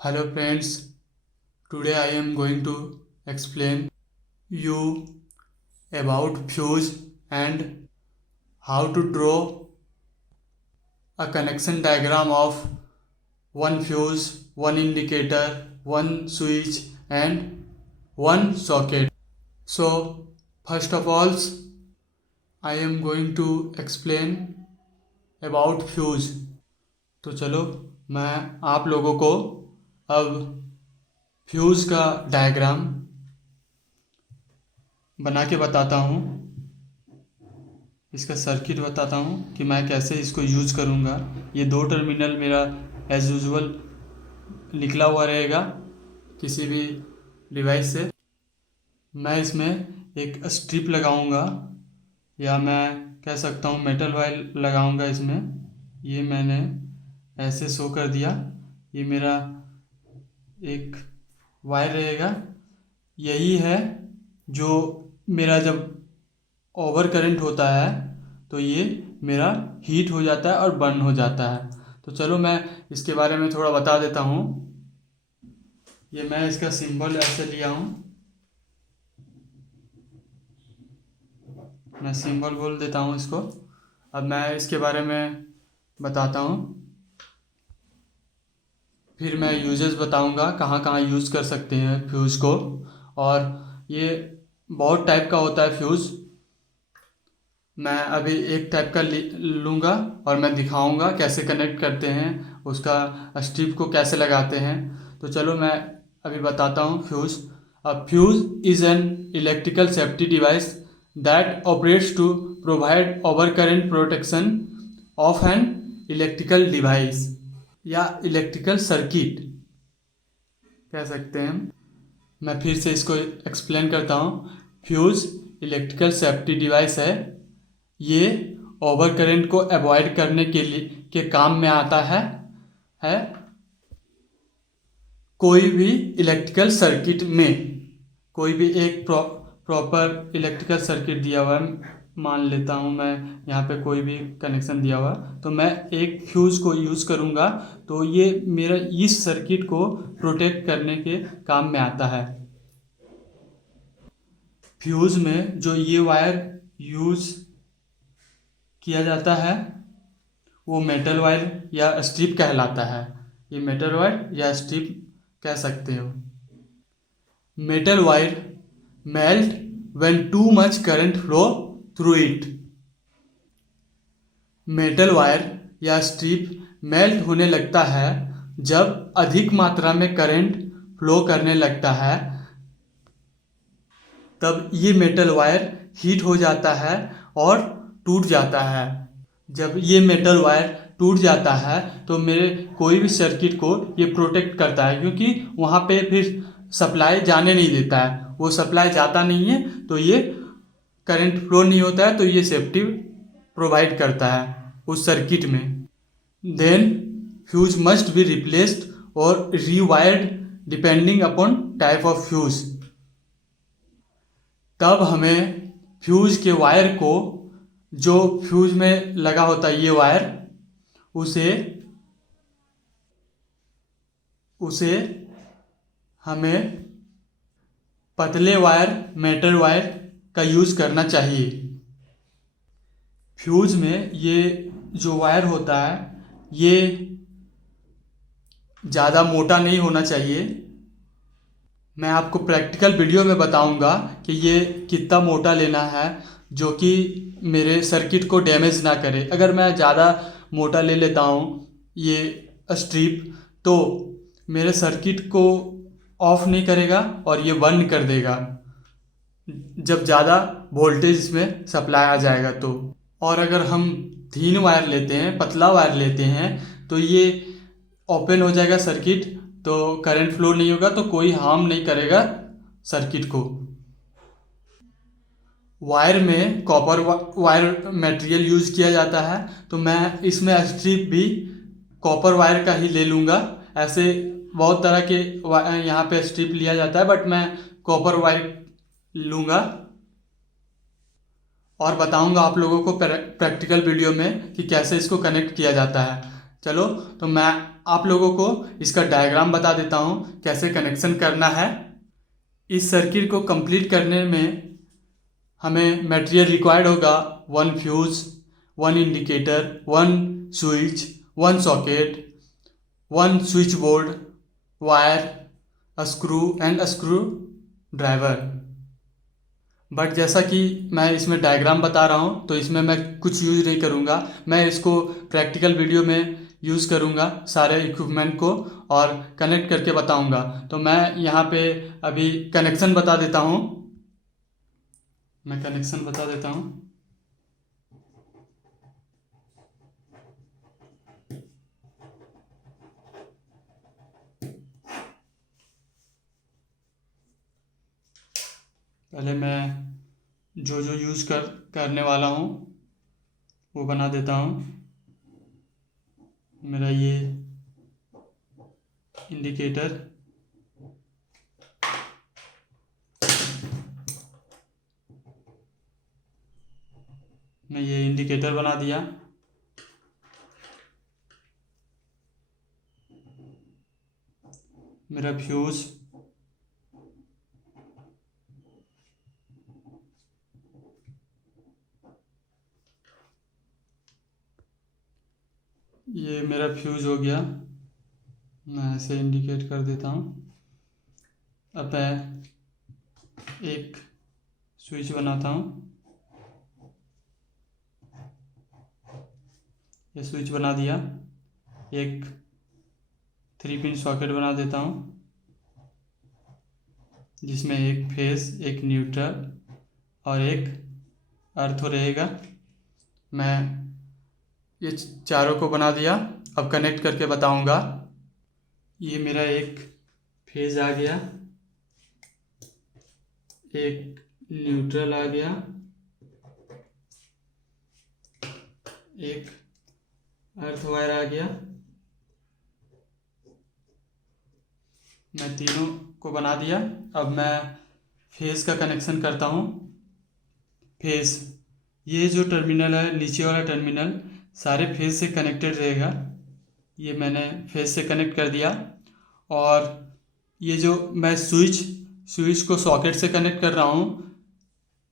Hello friends, today I am going to explain you about fuse and how to draw a connection diagram of one fuse, one indicator, one switch and one socket. So first of all, I am going to explain about fuse. तो चलो मैं आप लोगों को अब fuse का diagram बना के बताता हूँ, इसका सर्किट बताता हूँ कि मैं कैसे इसको यूज़ करूँगा। ये 2 टर्मिनल मेरा एज यूजुअल निकला हुआ रहेगा किसी भी डिवाइस से। मैं इसमें एक स्ट्रिप लगाऊँगा या मैं कह सकता हूँ मेटल वायर लगाऊँगा इसमें। ये मैंने ऐसे शो कर दिया। ये मेरा एक वायर रहेगा, यही है जो मेरा जब ओवर करंट होता है तो ये मेरा हीट हो जाता है और बर्न हो जाता है। तो चलो मैं इसके बारे में थोड़ा बता देता हूँ। ये मैं इसका सिंबल ऐसे लिया हूँ, मैं सिंबल बोल देता हूँ इसको। अब मैं इसके बारे में बताता हूँ, फिर मैं यूजेस बताऊँगा कहाँ कहाँ यूज़ कर सकते हैं फ्यूज़ को। और ये बहुत टाइप का होता है फ्यूज़। मैं अभी एक टाइप का लूँगा और मैं दिखाऊँगा कैसे कनेक्ट करते हैं, उसका स्ट्रिप को कैसे लगाते हैं। तो चलो मैं अभी बताता हूँ fuse. Fuse is an electrical safety device that operates to provide over current protection of an electrical device या इलेक्ट्रिकल सर्किट कह सकते हैं। मैं फिर से इसको एक्सप्लेन करता हूँ। फ्यूज़ इलेक्ट्रिकल सेफ्टी डिवाइस है। ये ओवर करंट को अवॉइड करने के काम में आता है कोई भी इलेक्ट्रिकल सर्किट में। कोई भी एक प्रॉपर इलेक्ट्रिकल सर्किट दिया हुआ है, मान लेता हूँ मैं यहाँ पे कोई भी कनेक्शन दिया हुआ, तो मैं एक फ्यूज़ को यूज़ करूँगा तो ये मेरा इस सर्किट को प्रोटेक्ट करने के काम में आता है। फ्यूज़ में जो ये वायर यूज़ किया जाता है वो मेटल वायर या स्ट्रिप कहलाता है। ये मेटल वायर या स्ट्रिप कह सकते हो। Metal wire melt when too much current flow through it. Metal wire या स्ट्रिप मेल्ट होने लगता है जब अधिक मात्रा में करंट फ्लो करने लगता है, तब ये मेटल वायर हीट हो जाता है और टूट जाता है। जब ये मेटल वायर टूट जाता है तो मेरे कोई भी सर्किट को ये प्रोटेक्ट करता है, क्योंकि वहाँ पे फिर सप्लाई जाने नहीं देता है। वो सप्लाई जाता नहीं है तो ये करंट फ्लो नहीं होता है, तो ये सेफ्टी प्रोवाइड करता है उस सर्किट में। Then fuse must be replaced और rewired depending upon type of fuse. तब हमें फ्यूज के वायर को, जो फ्यूज में लगा होता है ये वायर, उसे हमें पतले वायर मेटल वायर का यूज़ करना चाहिए। फ्यूज में ये जो वायर होता है ये ज़्यादा मोटा नहीं होना चाहिए। मैं आपको प्रैक्टिकल वीडियो में बताऊंगा कि ये कितना मोटा लेना है जो कि मेरे सर्किट को डैमेज ना करे। अगर मैं ज़्यादा मोटा ले लेता हूँ ये स्ट्रिप तो मेरे सर्किट को ऑफ नहीं करेगा और ये बंद कर देगा जब ज़्यादा वोल्टेज इसमें सप्लाई आ जाएगा तो। और अगर हम थीन वायर लेते हैं, पतला वायर लेते हैं, तो ये ओपन हो जाएगा सर्किट, तो करंट फ्लो नहीं होगा, तो कोई हार्म नहीं करेगा सर्किट को। वायर में कॉपर वायर मटेरियल यूज़ किया जाता है, तो मैं इसमें स्ट्रिप भी कॉपर वायर का ही ले लूँगा। ऐसे बहुत तरह के यहाँ पे स्ट्रिप लिया जाता है, बट मैं कॉपर वायर लूँगा और बताऊँगा आप लोगों को प्रैक्टिकल वीडियो में कि कैसे इसको कनेक्ट किया जाता है। चलो तो मैं आप लोगों को इसका डायग्राम बता देता हूँ कैसे कनेक्शन करना है। इस सर्किट को कंप्लीट करने में हमें मटेरियल रिक्वायर्ड होगा 1 fuse, 1 indicator, 1 switch, 1 socket, 1 switch board, wire, a screw and a screw driver. But जैसा कि मैं इसमें डायग्राम बता रहा हूँ तो इसमें मैं कुछ यूज़ नहीं करूँगा। मैं इसको प्रैक्टिकल वीडियो में यूज़ करूँगा सारे इक्विपमेंट को और कनेक्ट करके बताऊँगा। तो मैं यहाँ पे अभी कनेक्शन बता देता हूँ। मैं कनेक्शन बता देता हूँ। पहले मैं जो जो यूज़ करने वाला हूँ वो बना देता हूँ। मेरा ये इंडिकेटर, मैं ये इंडिकेटर बना दिया। मेरा फ्यूज़, ये मेरा फ्यूज़ हो गया। मैं ऐसे इंडिकेट कर देता हूँ। अब मैं एक स्विच बनाता हूँ। ये स्विच बना दिया। एक 3 पिन सॉकेट बना देता हूँ जिसमें एक फेस, एक न्यूट्रल और एक अर्थ रहेगा। मैं ये चारों को बना दिया। अब कनेक्ट करके बताऊंगा। ये मेरा एक फेज आ गया, एक न्यूट्रल आ गया, एक अर्थ वायर आ गया। मैं तीनों को बना दिया। अब मैं फेज का कनेक्शन करता हूँ। फेज, ये जो टर्मिनल है, नीचे वाला टर्मिनल सारे फेज से कनेक्टेड रहेगा। ये मैंने फेज से कनेक्ट कर दिया। और ये जो मैं स्विच को सॉकेट से कनेक्ट कर रहा हूँ।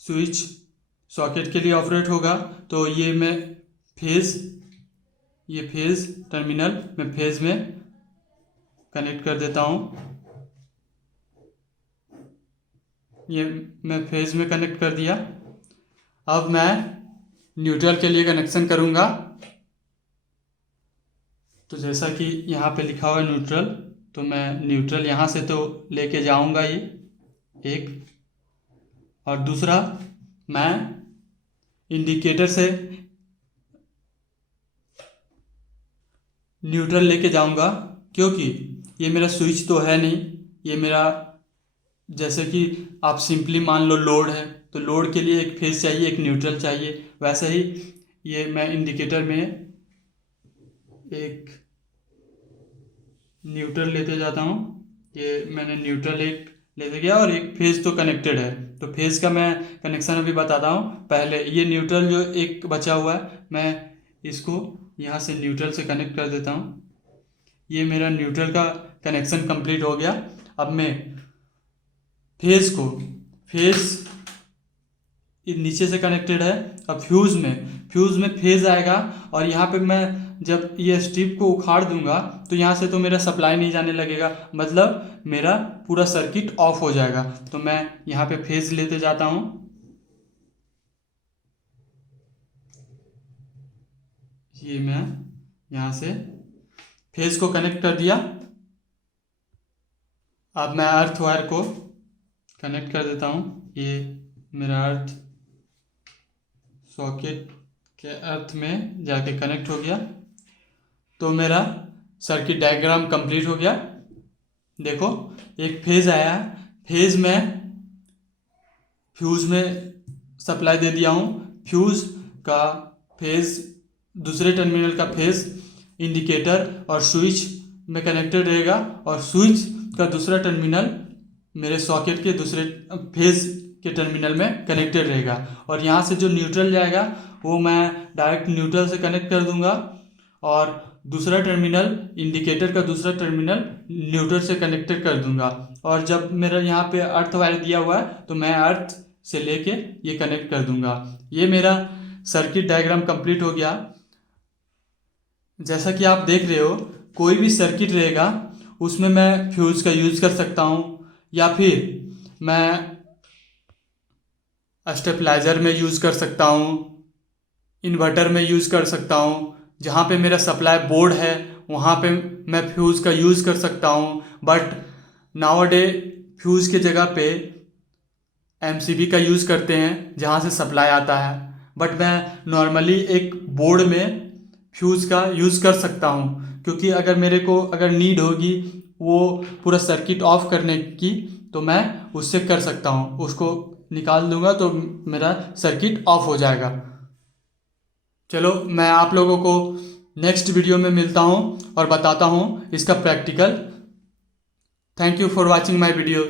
स्विच सॉकेट के लिए ऑपरेट होगा। तो ये मैं ये फेज टर्मिनल मैं फेज में कनेक्ट कर देता हूँ। ये मैं फेज में कनेक्ट कर दिया। अब मैं न्यूट्रल के लिए कनेक्शन करूँगा। तो जैसा कि यहाँ पे लिखा हुआ है न्यूट्रल, तो मैं न्यूट्रल यहाँ से तो लेके जाऊँगा ये एक, और दूसरा मैं इंडिकेटर से न्यूट्रल लेके जाऊँगा, क्योंकि ये मेरा स्विच तो है नहीं। ये मेरा, जैसे कि आप सिंपली मान लो लोड है, तो लोड के लिए एक फेज चाहिए, एक न्यूट्रल चाहिए। वैसे ही ये मैं इंडिकेटर में एक न्यूट्रल लेते जाता हूँ। ये मैंने न्यूट्रल एक लेते गया और एक फेज तो कनेक्टेड है। तो फेज का मैं कनेक्शन अभी बताता हूँ। पहले ये न्यूट्रल जो एक बचा हुआ है, मैं इसको यहाँ से न्यूट्रल से कनेक्ट कर देता हूँ। ये मेरा न्यूट्रल का कनेक्शन कंप्लीट हो गया। अब मैं फेज नीचे से कनेक्टेड है। अब फ्यूज़ में फेज आएगा, और यहाँ पे मैं जब ये स्ट्रिप को उखाड़ दूंगा तो यहाँ से तो मेरा सप्लाई नहीं जाने लगेगा, मतलब मेरा पूरा सर्किट ऑफ हो जाएगा। तो मैं यहाँ पे फेज लेते जाता हूँ। ये मैं यहाँ से फेज को कनेक्ट कर दिया। अब मैं अर्थ वायर को कनेक्ट कर देता हूँ। ये मेरा अर्थ सॉकेट के अर्थ में जाके कनेक्ट हो गया। तो मेरा सर्किट डायग्राम कंप्लीट हो गया। देखो, एक फेज आया, फेज में फ्यूज़ में सप्लाई दे दिया हूँ। फ्यूज़ का फेज, दूसरे टर्मिनल का फेज इंडिकेटर और स्विच में कनेक्टेड रहेगा, और स्विच का दूसरा टर्मिनल मेरे सॉकेट के दूसरे फेज के टर्मिनल में कनेक्टेड रहेगा। और यहाँ से जो न्यूट्रल जाएगा वो मैं डायरेक्ट न्यूट्रल से कनेक्ट कर दूंगा, और दूसरा टर्मिनल, इंडिकेटर का दूसरा टर्मिनल न्यूट्रल से कनेक्टेड कर दूंगा। और जब मेरा यहाँ पे अर्थ वायर दिया हुआ है तो मैं अर्थ से लेके ये कनेक्ट कर दूंगा। ये मेरा सर्किट डायग्राम कंप्लीट हो गया। जैसा कि आप देख रहे हो, कोई भी सर्किट रहेगा उसमें मैं फ्यूज का यूज़ कर सकता हूँ, या फिर मैं स्टेबलाइजर में यूज़ कर सकता हूँ, इन्वर्टर में यूज़ कर सकता हूँ। जहाँ पे मेरा सप्लाई बोर्ड है वहाँ पे मैं फ्यूज़ का यूज़ कर सकता हूँ। बट नाउअडे फ्यूज़ के जगह पे एमसीबी का यूज़ करते हैं जहाँ से सप्लाई आता है। बट मैं नॉर्मली एक बोर्ड में फ्यूज़ का यूज़ कर सकता हूँ, क्योंकि अगर मेरे को अगर नीड होगी वो पूरा सर्किट ऑफ करने की तो मैं उससे कर सकता हूँ, उसको निकाल दूंगा तो मेरा सर्किट ऑफ हो जाएगा। चलो मैं आप लोगों को नेक्स्ट वीडियो में मिलता हूँ और बताता हूँ इसका practical. Thank you for watching my video.